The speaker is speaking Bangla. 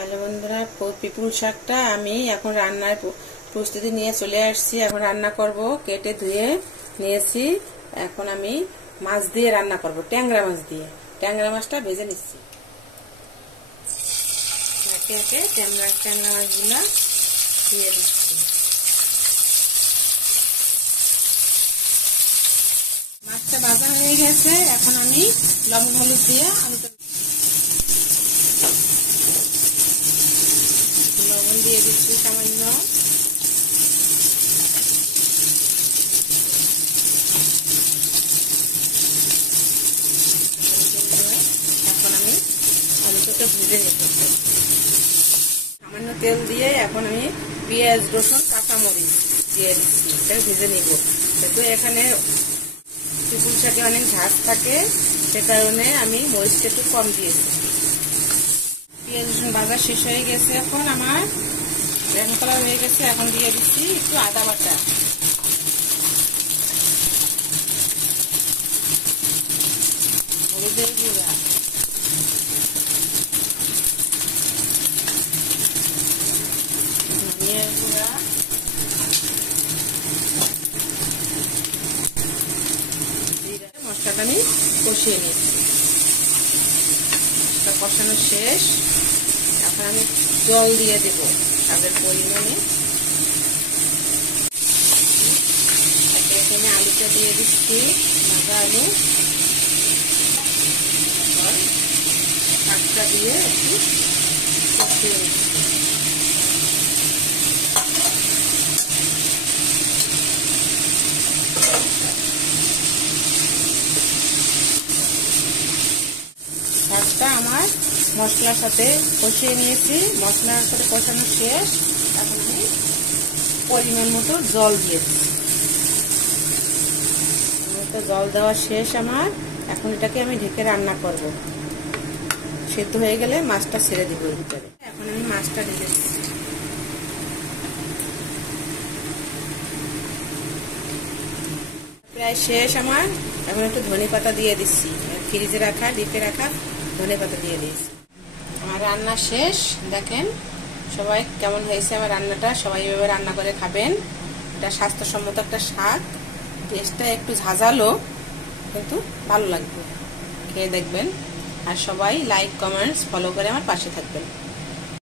হ্যালো বন্ধুরা, পিপুল শাকটা আমি এখন রান্নার প্রস্তুতি নিয়ে চলে আসছি। এখন রান্না করব। কেটে ধুয়ে নিয়েছি। এখন আমি মাছ দিয়ে রান্না করব, ট্যাংরা মাছ দিয়ে। ট্যাংরা মাছটা ভেজে নিচ্ছি। একে একে ট্যাংরা মাছগুলো দিয়ে দিচ্ছি। মাছটা ভাজা হয়ে গেছে। এখন আমি লবণ হলুদ দিয়ে আলুটা লবণ দিয়ে দিচ্ছি সামান্য। এখন আমি আলুটাকে ভেজে নেব। সামান্য তেল দিয়ে এখন আমি পেঁয়াজ, রসুন, কাঁচামরিচ দিয়ে দিচ্ছি। এটাকে ভেজে নিব। যেহেতু এখানে পিপুল শাকে অনেক ঝাঁজ থাকে, সে কারণে আমি মরিচটা একটু কম দিয়েছি। পেঁয়াজ রসুন ভাজা শেষ হয়ে গেছে। এখন আমার ব্রাউন কালার হয়ে গেছে। এখন দিয়ে দিচ্ছি একটু আদা বাটা, হলুদের গুঁড়া, ধনিয়ার গুঁড়া, মশলাটা আমি কষিয়ে নিচ্ছি। মশলা কষানো শেষ। এখন আমি জল দিয়ে দেব তাদের পরিমাণে। এখানে আলুটা দিয়ে দিচ্ছি, ভাজা আলু। শাকটা দিয়ে একটু কষিয়ে নিচ্ছি। শাকটা আমার মশলার সাথে কষিয়ে নিয়েছি। মশলার সাথে কষানো শেষ। এখন আমি পরিমাণ মতো জল দিয়ে দিচ্ছি। জল দেওয়া শেষ আমার। এখন এটাকে আমি ঢেকে রান্না করব। সেদ্ধ হয়ে গেলে মাছটা ছেড়ে দিব এর ভিতরে। এখন আমি মাছটা ঢেকে দিচ্ছি। প্রায় শেষ আমার। এখন একটু ধনেপাতা দিয়ে দিচ্ছি। ফ্রিজে রাখা, ডিপে রাখা ধনেপাতা দিয়ে দিয়েছি। আমার রান্না শেষ। দেখেন সবাই কেমন হয়েছে আমার রান্নাটা। সবাই এভাবে রান্না করে খাবেন। এটা স্বাস্থ্যসম্মত একটা শাক। টেস্টটা একটু ঝাঁঝালো, কিন্তু ভালো লাগবে। খেয়ে দেখবেন। আর সবাই লাইক, কমেন্টস, ফলো করে আমার পাশে থাকবেন।